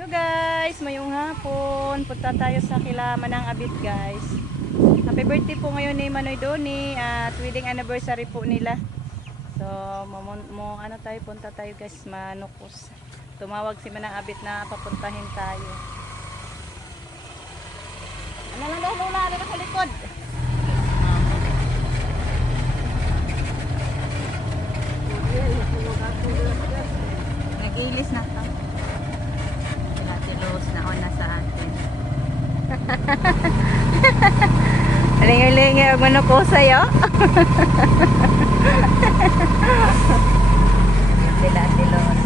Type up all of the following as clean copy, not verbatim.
Hello guys, mayong hapon. Punta tayo sa Manang Abit guys. Happy birthday po ngayon ni Manoy Doni at wedding anniversary po nila. So, ano tayo, punta tayo guys, Manukos. Tumawag si Manang Abit na papuntahin tayo. Ano lang daw lula, ano sa likod? Nagilis na ito. Natilos na ona sa atin. Lingi-lingi ang mano ko sa'yo. Sila tilos.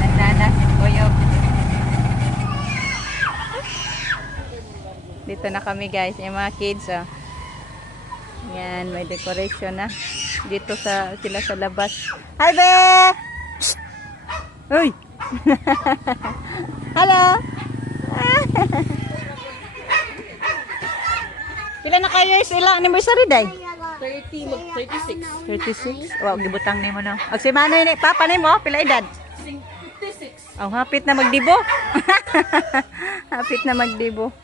Nagnanas buyog. Dito na kami guys, yung mga kids oh. Yan, may decoration na. Dito sila sa labas. Hi be! Uy! Hello! Kailan na kayo sila anniversary day? 36. 36? Wow, gibutang ni mo no. Ag si Manoy ni Papa ni mo, pila edad? 56. Oh, hapit na magdibo. Hapit na magdibo.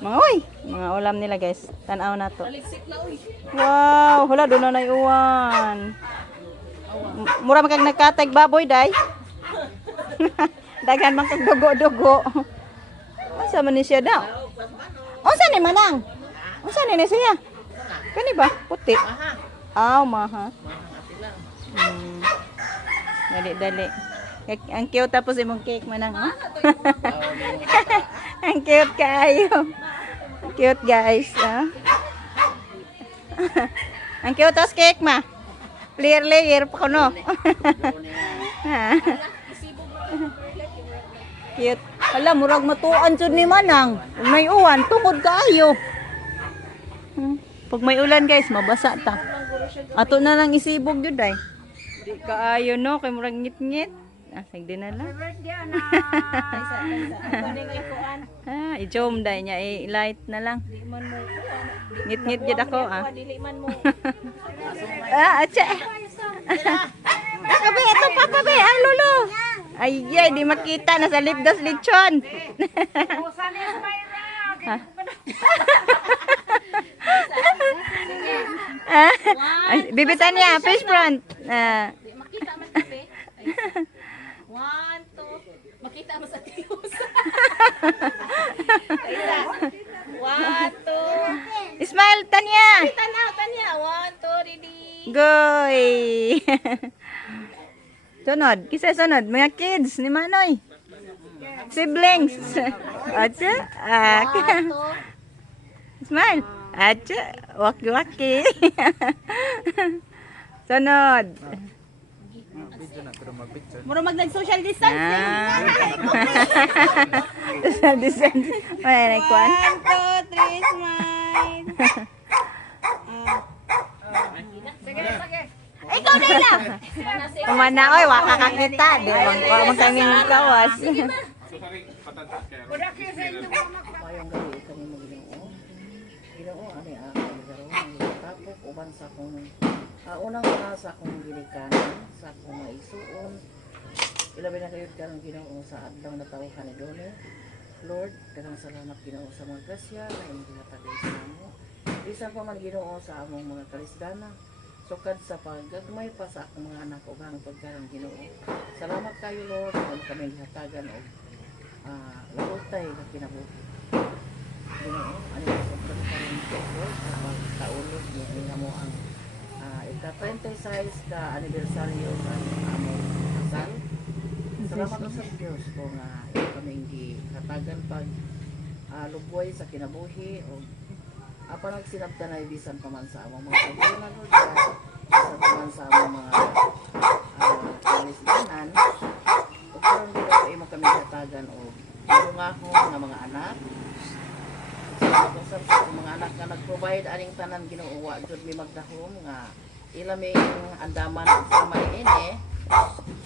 Mga ulam nila guys. Tanaw na to. Aliksik na uy. Wow, wala doon na naiuwan. Mura man kag nagkatag baboy day. Dagan man kag dugo-dugo. Asa man ni siya daw? Unsa ni manang? Unsa ni siya? Kani ba? Puti. Aw, maha. Dali. Ang cute tapos imong cake manang. Oh? Ang cute kayo. Cute guys. Ah. Ang cute tas cake ma. Layer pa kuno. Cute. Hala, murag matuan jud ni manang. May uwan tungod kaayo. Pag may ulan guys, mabasa ta. Ato na lang isibog jud ay. Di kaayo no, kay murag ngit-ngit. Ah, sagdi na lang. I-jom dahil niya, i-light na lang. Ngit-ngit jud ako ah. Atsa. Kabe, ito pa kabe, ang lolo. Ay, di makita na sa lipdas lechon. Bibitan niya, fish front. Makita man tabi. 1, 2. Makita mo sa tios. 1, 2. Smile, Tanya. Tanya. 1, 2, ready. Goy. Sunod. Kisa sunod. Mga kids ni Manoy. Siblings. Atsa. Smile. Atsa. Waki-waki. Sunod. Muro mag-social distancing. Social distancing. Wala na ikuan. 1, 2, 3, smile. Sige. Ikaw na lang. Kumana, oy, waka kakita. Di bang ko magkanging kawas. Mayong gabi kami mo Ginoo. Ginoo ani ako garo tapok uban sa akong unang sa akong gilikanan, sa akong maisuon. Ilabi na kayo karon Ginoo sa adlaw na tawhan ni Doni. Lord, daghang salamat Ginoo sa mga grasya na imong gihatag sa amo. Bisan pa man Ginoo sa among mga kalisdana. Sukad sa paggagmay pa sa akong mga anak ug ang pagkarang Ginoo. Salamat kayo Lord kung kami gihatagan og lagutay na kinabuhi. Ginoo, ano sa pagkaroon ko sa pagkaulog niya mo ang ika-26 ka anibersaryo sa among kasal. Salamat sa Diyos kung kaming gihatagan pag lugway sa kinabuhi o apan nagsinabtanay bisan pa man sa among mga problema Lord, bisan pa man sa among mga kalisdanan o karon dito imo kami hatagan o ako nga mga anak sa mga anak nga nag-provide aning tanan Ginoo jud mi magdahom nga ilaming andaman sama ini.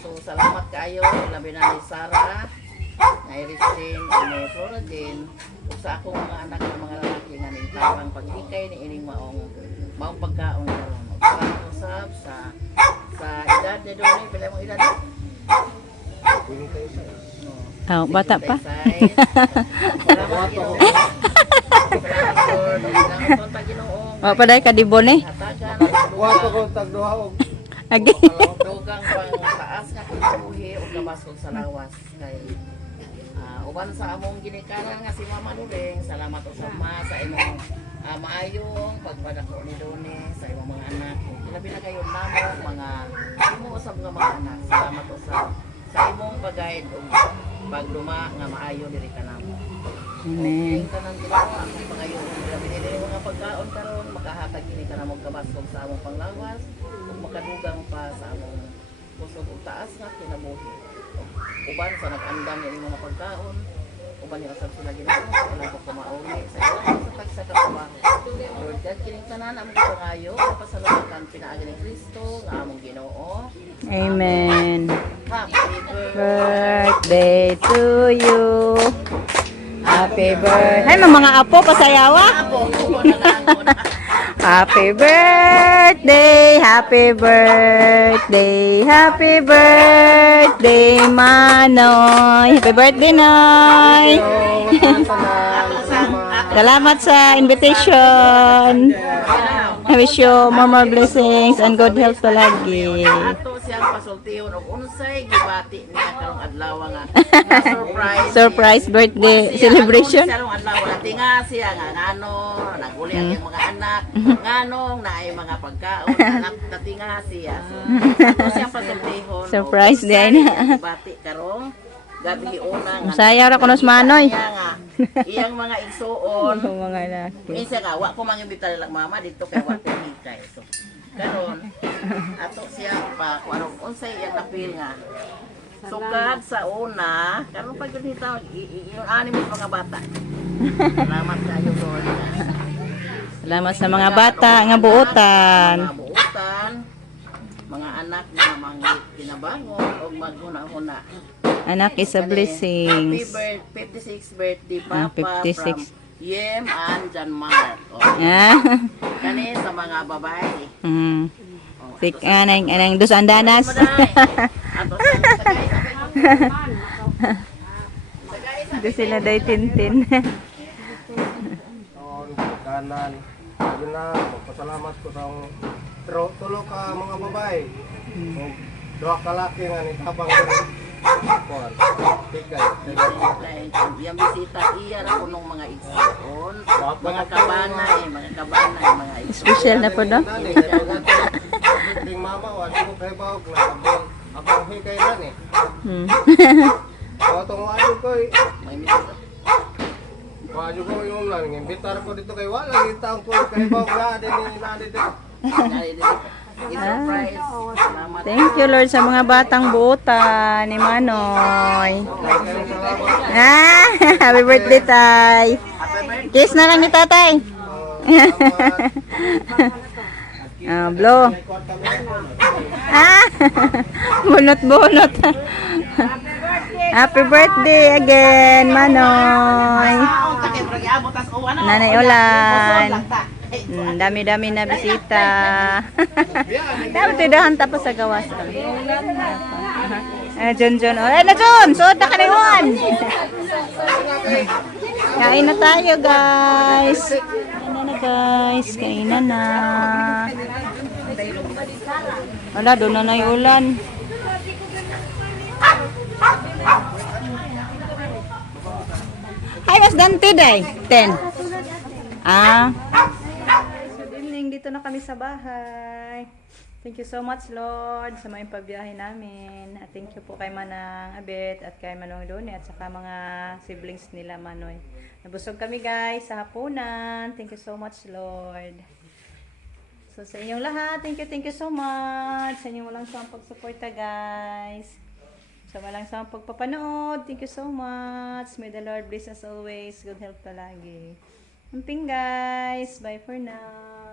So salamat kaayo labi na ni Sarah na Iristin ni Florodin sa akong mga anak na mga lalaki nga ning tarang paghikay ni ining maong pagkaon karon. Salamat usab sa edad ni Doni, pila mo edad? Oh, bata pa. Salamat, Ginoo. Salamat, Lord. Salamat, Panginoon. Oh, paday ka dibon eh. Hatagan, Wato ko tagduha og Agi. dugang pang taas nga kinabuhi o gabasol sa lawas kay uban sa among ginikanan nga si Mama Luleng. Salamat usab ma sa imong maayong pagpadako ni Doni sa imong mga anak. Labi na kayo namo mga imo usab nga mga anak. Salamat usab sa imong pag-guide ug pagduma nga maayo diri ka namo. Amen. Ang tanang ginawa akong pangayon labi diri mga pagkaon karon makahatag kini ka namo gabasol sa among panglawas ug makadugang pa sa among kusog ug taas nga kinabuhi. Uban sa nag-andam ni mga pagkaon, uban ni usab sila Ginoo, wala ko kumauli sa tagsa ka trabaho. Lord God, kining tanan among pangayo, pasalamatan pinaagi ni Kristo nga among Ginoo. Amen. Happy Birthday to you. Happy birthday. Hay, mga apo pasayawa. Happy birthday, happy birthday, happy birthday, Manoy. Happy birthday, Noy. Salamat sa invitation. I wish you more blessings and good health palagi. Ato siyang pasultihon og unsay gibati niya karong adlaw nga surprise. Surprise birthday celebration. Karong adlaw tinga siya nga ngano naguli ang iyang mga anak, nganong naay mga pagkaon, natinga siya. So, ato siyang pasultihon. Surprise og din. unsay gibati karong gabi una nga. Sayaw ra kunos Manoy. Siya nga, iyang mga igsuon. Mga laki. Minsan nga, wa ko mangimbita lang mama dito kay wa ko hikay. So, karon ato siya pa kung anong unsay iyang napil nga. Sukad sa una, karon pag ginita yung anim mo mga bata. Salamat sa iyo Lord. Salamat sa mga bata nga buotan. Mga buotan, mga anak na mga kinabangon o maghuna-huna. Anak is a blessing. Happy 56th birthday Ah, Papa 56. from Yem and John Mark. Oh. Ah. Kani sa mga babae. Mm. Oh, Tik anang dos andanas. Ato Ito sila day tintin. on kanan. Yun na, pasalamat ko sa tulo ka mga babae. Og duha ka laki nga ni tabang kuan. Tigay. yung bisita iya ra kunong mga igsoon, mga kabanay, mga igsoon. Special na po do. Ding mama wa di ko kay bawog na abang hikay na ni. Hmm. O tong ano ko May bisita. Wajo ko yung lang, imbitar ko dito kay wala, kita ko kay bawog na din na dito. Nari dito. I-surprise. Salamat. Thank you Lord sa mga batang buotan ni Manoy. Ah, happy birthday tay. Kiss na lang ni tatay. Ah, blow. Ah, bunot-bunot. Happy birthday again, Manoy. Nanay Ulan. Dami-dami na bisita. Kaya tidahan tapos sa gawas. John. Oh, na John! Suot na kaniwan! Kain na tayo, guys. Kainan na. Wala, doon na yung ulan. Hi, mas Dante day. 10. Ah. So, dining, dito na kami sa bahay. Thank you so much, Lord, sa mga pagbiyahe namin. At thank you po kay Manang Abet at kay Manong Doni at saka mga siblings nila, Manoy. Nabusog kami, guys, sa hapunan. Thank you so much, Lord. So, sa inyong lahat, thank you so much. Sa inyong walang sawang pagsuporta, guys. Sa walang sawang pagpapanood, thank you so much. May the Lord bless us always. Good health palagi. Amping, guys. Bye for now.